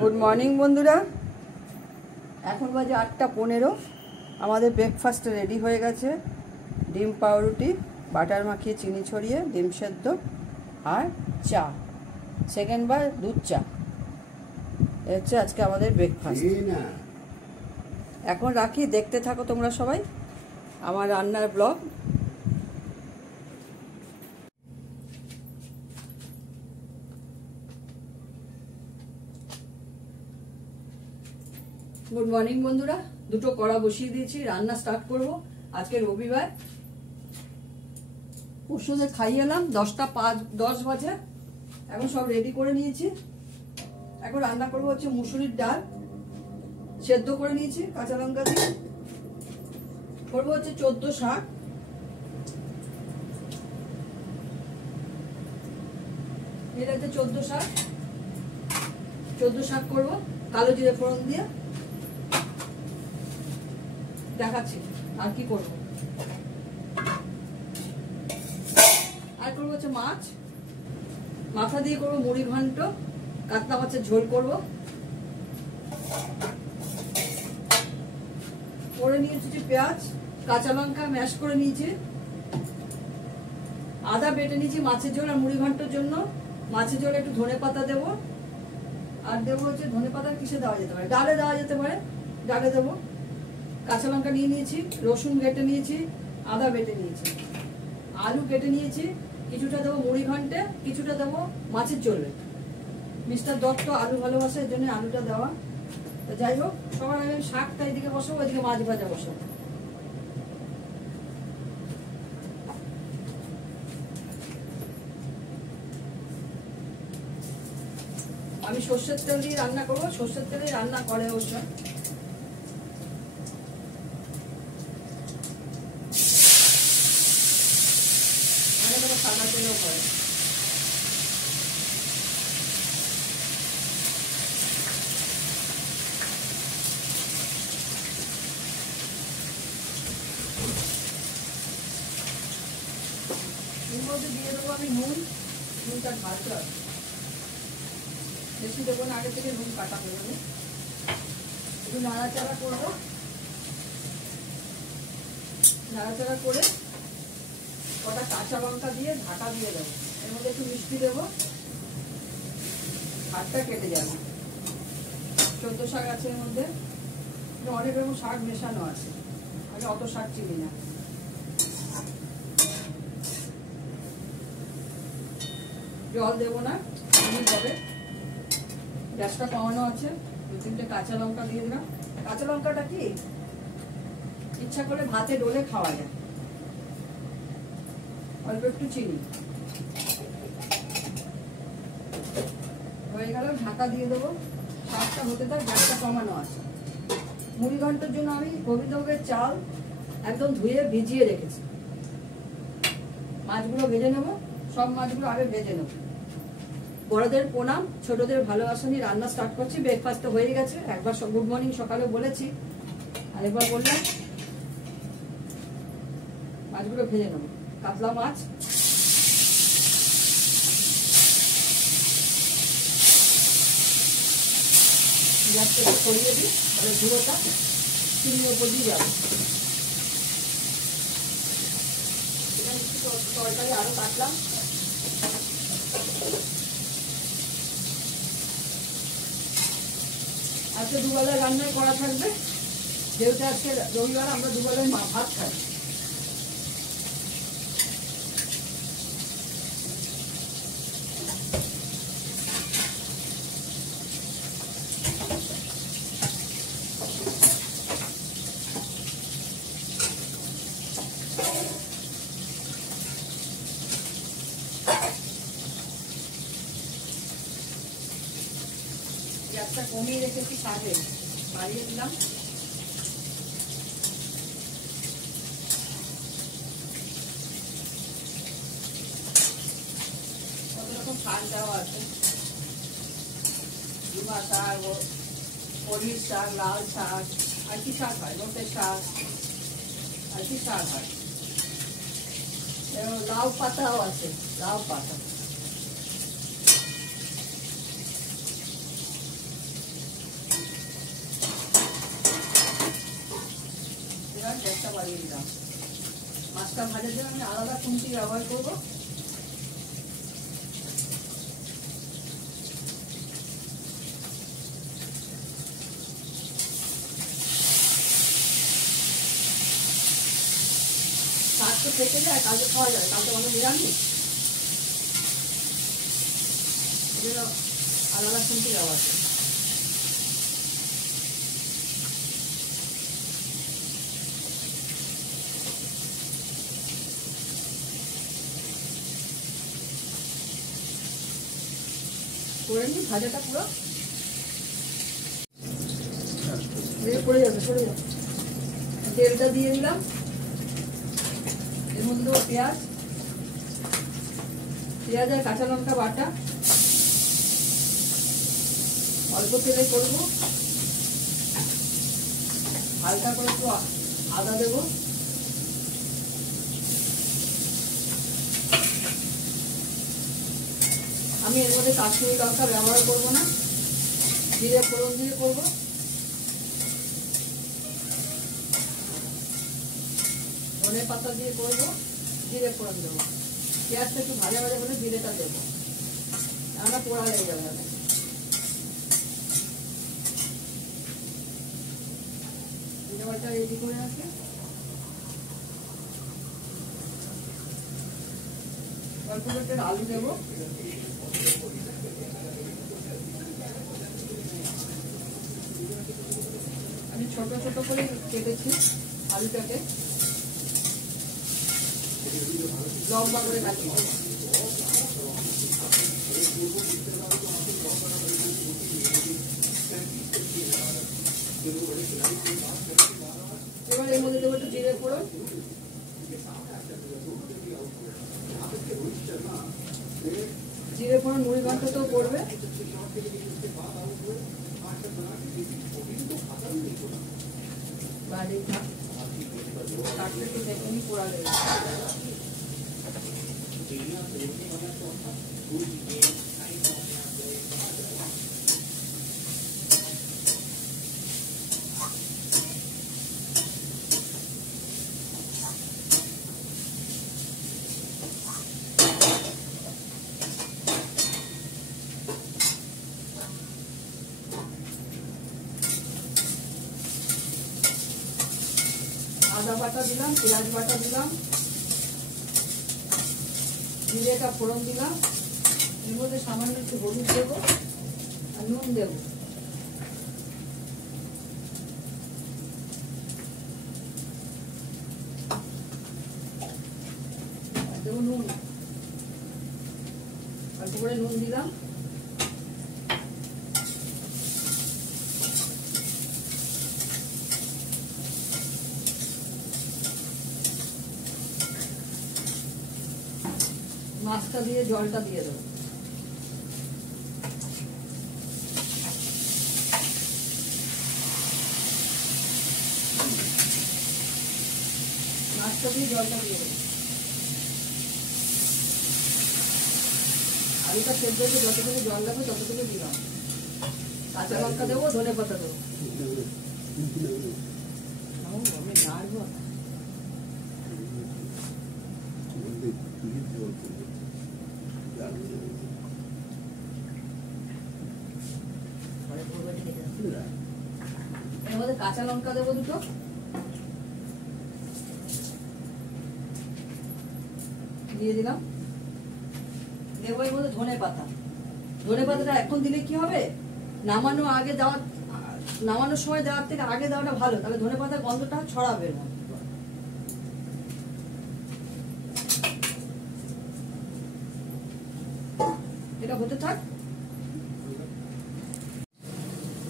Good morning বন্ধুরা, এখন বাজে 8:15। আমাদের ব্রেকফাস্ট রেডি হয়ে গেছে। ডিম পাউরুটি, বাটার মাখিয়ে চিনি ছড়িয়ে ডিম সেদ্ধ আর চা, সেকেন্ড বার দুধ চা। এ হচ্ছে আজকে আমাদের ব্রেকফাস্ট। এখন রাখি, দেখতে থাকো তোমরা সবাই আমার রান্নার ব্লগ। গুড মর্নিং বন্ধুরা, দুটো কড়া বসিয়ে দিয়েছি, রান্না স্টার্ট করব। আজকে রবিবার, পরশুদের খাইয়ে এলাম 10:05 বাজে। এখন সব রেডি করে নিয়েছি। এখন রান্না করব হচ্ছে মুসুরির ডাল, সেদ্ধ করে নিয়েছি কাঁচা লঙ্কা দিয়ে। করবো হচ্ছে 14 শাক, এটা হচ্ছে 14 শাক করবো কালো জিরে ফোড়ন দিয়ে। দেখাচ্ছি আর কি করবো। আর করবো হচ্ছে মাছ, মাথা দিয়ে করবো মুড়ি ঘন্ট, কাতলা মাছের ঝোল করবো। করে নিয়েছি পেঁয়াজ, কাঁচা লঙ্কা ম্যাশ করে নিয়েছি, আদা বেটে নিয়েছি মাছের ঝোল আর মুড়ি ঘন্টর জন্য। মাছের ঝোলে একটু ধনে পাতা দেবো, আর দেবো হচ্ছে ধনে পাতা কিসে দেওয়া যেতে পারে, ডালে দেওয়া যেতে পারে, ডালে দেবো। কাঁচা লঙ্কা নিয়ে নিয়েছি, রসুন কেটে নিয়েছি, আদা বেটে নিয়েছি, আলু কেটে নিয়েছি। কিছুটা দেবো মুড়ি ঘন্টে, কিছুটা দেবো মাছের ঝোলে। মিস্টার দত্ত আলু ভালোবাসে, এর জন্য আলুটা দেওয়া। তো যাই হোক, সবার আগে শাকটা এদিকে বসাবো, ওইদিকে মাছ ভাজা বসাবো। আমি সর্ষের তেল দিয়ে রান্না করবো, সর্ষের তেলে রান্না করে অবশ্য। সাদা তেলেও করে। এর মধ্যে দিয়ে দেবো আমি নুনটা ভাজতে হবে, বেশি দেবো না, আগে থেকে নুন কাটা করে দেবো। একটু নাড়াচাড়া করবো, নাড়াচাড়া করে কটা কাঁচা লঙ্কা দিয়ে ঢাকা দিয়ে দেবো। এর মধ্যে একটু মিষ্টি দেবো, ভাতটা কেটে যাবে। 14 শাক আছে এর মধ্যে, অনেক রকম শাক মেশানো আছে, আমি অত শাক চিনি না। জল দেবো না, হবে। গ্যাসটা কমানো আছে। 2-3টে কাঁচা লঙ্কা দিয়ে দিলাম। কাঁচা লঙ্কাটা কি ইচ্ছা করলে ভাতে ডলে খাওয়া যায়। অল্প একটু চিনি হয়ে গেল, ঢাকা দিয়ে দেবো। শাকটা হতে থাক, গ্যাসটা কমানো আছে। মুড়ি ঘন্টার জন্য আমি গোবিন্দভোগের চাল একদম ধুয়ে ভিজিয়ে রেখেছি। মাছগুলো ভেজে নেবো, সব মাছগুলো আগে ভেজে নেবো। বড়দের প্রণাম, ছোটদের ভালোবাসা নিয়ে রান্না স্টার্ট করছি। ব্রেকফাস্ট তো হয়ে গেছে, একবার গুড মর্নিং সকালে বলেছি, আরেকবার বললাম। মাছগুলো ভেজে নেবো। কাতলা মাছ, গ্যাসটা সরিয়ে দিই, তাহলে ধুয়োটা চিনির ওপর দিয়ে যাবে। এখানে একটু তরকারি আরো কাটলাম। আজকে দুবেলায় রান্নায় করা থাকবে, যেহেতু আজকে রবিবার, আমরা দুবেলায় ভাত খাই। গ্যাসটা কমিয়ে রেখেছি, শাকে বাড়িয়ে দিলাম। কত রকম শাক দেওয়া আছে, ডিমা শাক, পনির শাক, লাল শাক, আর কি শাক হয়, লোটের শাক, আর কি শাক হয়, লাউ পাতাও আছে, লাউ পাতা। দিয়ে দিলাম। মাছটা ভাজার জন্য আমি আলাদা খুন্তি ব্যবহার করবো। শাক তো থেকে যায়, কালকে খাওয়া যায়, কালকে আমাদের নিরামিষ, এই জন্য আলাদা খুন্তি ব্যবহার করি। করে নি ভাজাটা পুরো পড়ে যাবে, পড়ে যাবে। তেলটা দিয়ে দিলাম, এর মধ্যে দেবো পেঁয়াজ, পেঁয়াজ আর কাঁচা লঙ্কা বাটা, অল্প তেলে করবো। হালকা করে একটু আদা দেবো, আমি এর মধ্যে কাশ্মীরি লঙ্কা ব্যবহার করবো না, জিরে ফোড়ন দিয়ে করবো। ধনে পাতা দিয়ে করবো, জিরে ফোড়ন দেবো। পেঁয়াজটা একটু ভাজা ভাজা করে জিরেটা দেবো, আমরা পোড়া লেগে যাবে না। জিরেটা রেডি করে আছে। অল্প করে আলু দেবো, আমি ছোট ছোট করে কেটেছি আলুটাকে, লম্বা করে কাটিয়ে দেবো। এবার এর মধ্যে দেবো একটু জিরে ফোড়ন, জিরে ফোড়ন মুড়ি ঘন্টতেও পড়বে। বাড়ি কাটতে একটু দেখে নি পোড়া লেগে আদা বাটা দিলাম, পেঁয়াজ বাটা দিলাম, জিরেটা ফোড়ন দিলাম, এর মধ্যে সামান্য একটু হলুদ দেবো আর নুন দেবো। দেবো নুন, অল্প করে নুন দিলাম। মাছটা দিয়ে জলটা দিয়ে দেবো। মাছটা দিয়ে জলটা দিয়ে দেবো। আলুটা সেদ্ধ হয়ে যতটুকু জল লাগবে ততটুকু দিলাম। কাঁচা লঙ্কা দেবো, ধনে পাতা দেবো। আমি নাড়বো না। এর মধ্যে কাঁচা লঙ্কা দেবো দুটো, দিয়ে দিলাম। দেবো এর মধ্যে ধনে পাতা। ধনে পাতাটা এখন দিলে কি হবে, নামানোর আগে দেওয়া, নামানোর সময় দেওয়ার থেকে আগে দেওয়াটা ভালো, তাহলে ধনে পাতার গন্ধটা ছড়াবে এর মধ্যে। এটা হতে থাক।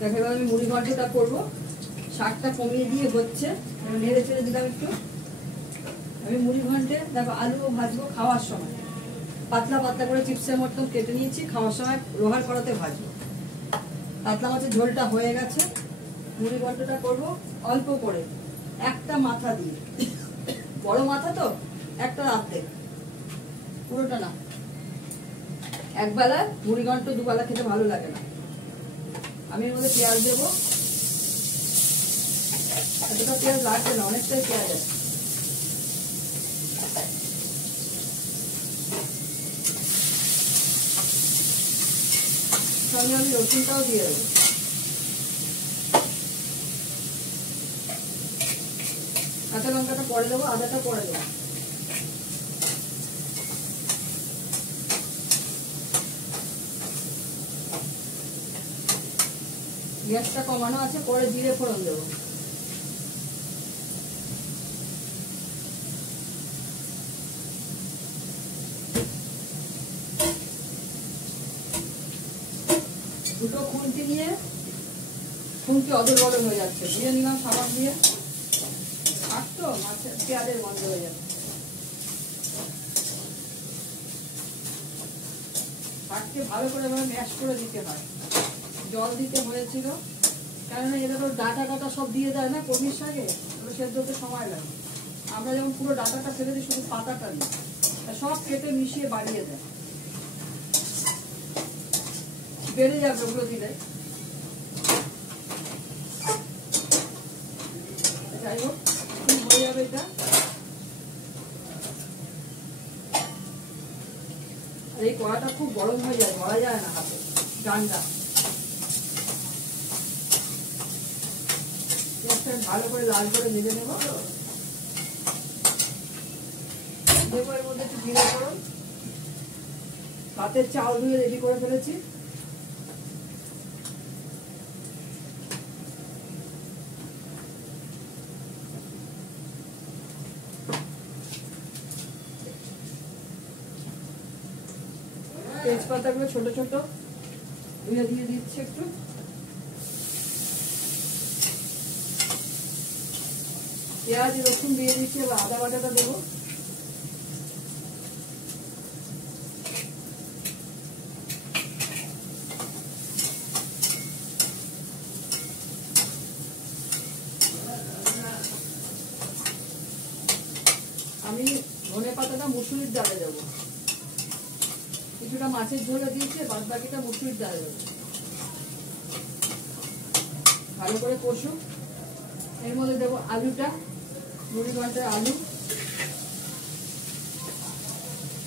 দেখো এবার আমি মুড়ি ঘন্টটা করবো। শাকটা কমিয়ে দিয়ে হচ্ছে, নেড়ে চেড়ে দিলাম একটু। আমি মুড়ি ঘন্টে দেখো আলুও ভাজবো খাওয়ার সময়, পাতলা পাতলা করে চিপসের মতন কেটে নিয়েছি, খাওয়ার সময় লোহার কড়াতে ভাজবো। কাতলা মাছের ঝোলটা হয়ে গেছে, মুড়ি ঘন্টটা করবো অল্প করে, একটা মাথা দিয়ে, বড় মাথা তো, একটা রাতে, পুরোটা না। একবেলা মুড়ি ঘন্ট দুবেলা খেতে ভালো লাগে না। আমি এর মধ্যে পেঁয়াজ দেবো, এতটা পেঁয়াজ লাগবে না, অনেকটাই পেঁয়াজ আছে। সঙ্গে আমি রসুনটাও দিয়ে দেবো। কাঁচা লঙ্কাটা পরে দেবো, আদাটা পরে দেবো। গ্যাসটা কমানো আছে, পরে জিরে ফোড়ন দেবো। দুটো খুন্তি নিয়ে, খুন্তি অদল বদল হয়ে যাচ্ছে, দিয়ে নিলাম সাবান দিয়ে। আর তো মাছের পেঁয়াজের গন্ধ হয়ে যাচ্ছে। শাককে ভালো করে ম্যাশ করে দিতে হয়। জল দিতে হয়েছিল, কেননা এটা তো ডাঁটা কাটা সব দিয়ে দেয় না কলমির শাকে, সেদ্ধ হতে সময় লাগে। আমরা যেমন পুরো ডাঁটাটা ফেলে দিই, শুধু পাতাটা দিই, সব কেটে মিশিয়ে বাড়িয়ে দেয়, বেড়ে যাবে ওগুলো দিলে। যাই হোক, হয়ে যাবে এটা। আর এই কড়াটা খুব গরম হয়ে যায়, ধরা যায় না হাতে, ডান্ডা। ভালো করে লাল করে ভেজে নেব। দেবো এর মধ্যে একটু জিরে ফোড়ন। ভাতের চাল ধুয়ে রেডি করে ফেলেছি। তেজপাতাগুলো ছোট ছোট ধুয়ে দিয়ে দিচ্ছি একটু। পেঁয়াজ রসুন দিয়ে দিচ্ছি, এবার আদা বাটাটা দেবো। আমি ধনে পাতাটা মুসুরির ডালে দেবো, কিছুটা মাছের ঝোলে দিয়েছি, বাদ বাকিটা মুসুরির ডালে দেবো। ভালো করে কষুক। এর মধ্যে দেবো আলুটা, মুড়ি ঘন্টার আলু,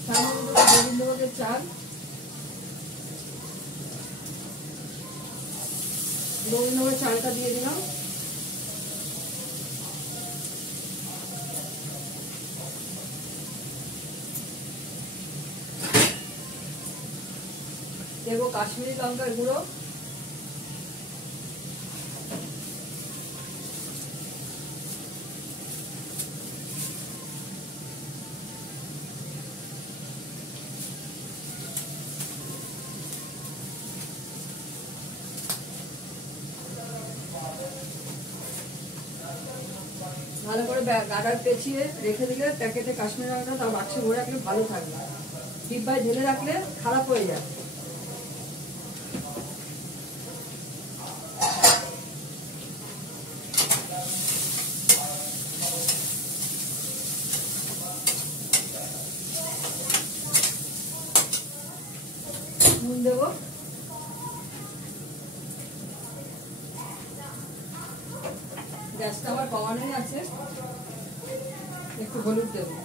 তার মধ্যে দেবো গোবিন্দভোগের চাল, গোবিন্দভোগের চালটা দিয়ে দিলাম। দেবো কাশ্মীরি লঙ্কার গুঁড়ো, ভালো করে গাডার পেঁচিয়ে রেখে দিলে প্যাকেটে কাশ্মীরি লঙ্কা তার বাক্সে ভরে রাখলে ভালো থাকবে। ডিব্বায় ঢেলে রাখলে খারাপ হয়ে যায়। নুন দেবো, গ্যাসটা আবার কমানোই আছে। একটু হলুদ দেবো,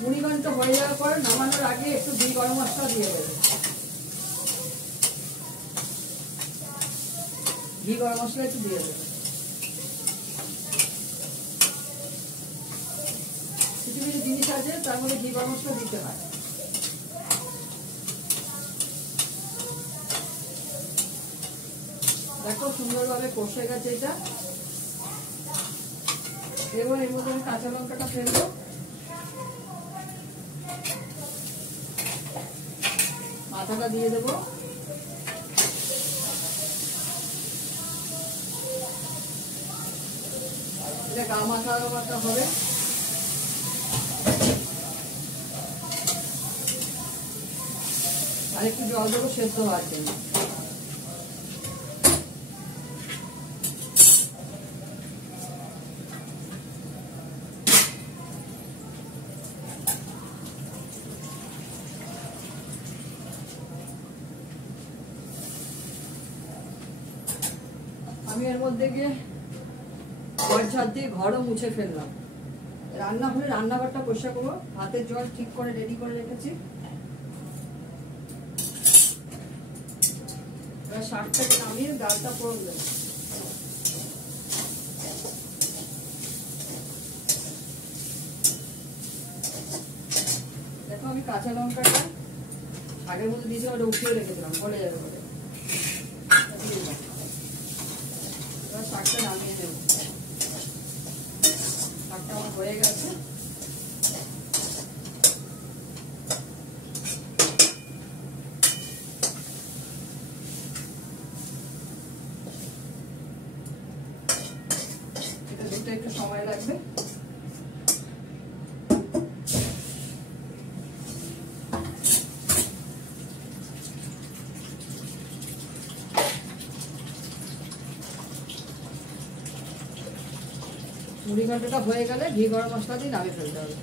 মুড়ি ঘন্ট হয়ে যাওয়ার পর নামানোর আগে একটু ঘি গরম মশলা দিয়ে দেবো। ঘি গরম মশলা একটু দিয়ে দেবো। কিছু কিছু জিনিস আছে তার মধ্যে ঘি গরম মশলা দিতে হয়। দেখো সুন্দরভাবে কষে গেছে এটা। এবার এর মধ্যে কাঁচা লঙ্কাটা ফেলবো, মাথাটা দিয়ে দেবো, এটা গা মাখা মাখা হবে। আর একটু জল দেবো সেদ্ধ হওয়ার জন্য। আমি এর মধ্যে গিয়ে ঘর ছাদ দিয়ে ঘরও মুছে ফেললাম, রান্না হলে রান্নাঘরটা পরিষ্কার করবো। ভাতের জল ঠিক করে রেডি করে রেখেছি। এবার শাকটাকে নামিয়ে ডালটা ফোড়ন দেবো। দেখো আমি কাঁচা লঙ্কাটা শাকের মধ্যে দিয়েছি, ওটা উঠিয়ে রেখেছিলাম, গলে যাবে বলে। এবার শাকটা নামিয়ে নেব। শাকটা আমার হয়ে গেছে। এটা দিতে একটু সময় লাগবে। মুড়ি ঘন্টটা হয়ে গেলে ঘি গরম মশলা দিয়ে নামিয়ে ফেলতে হবে।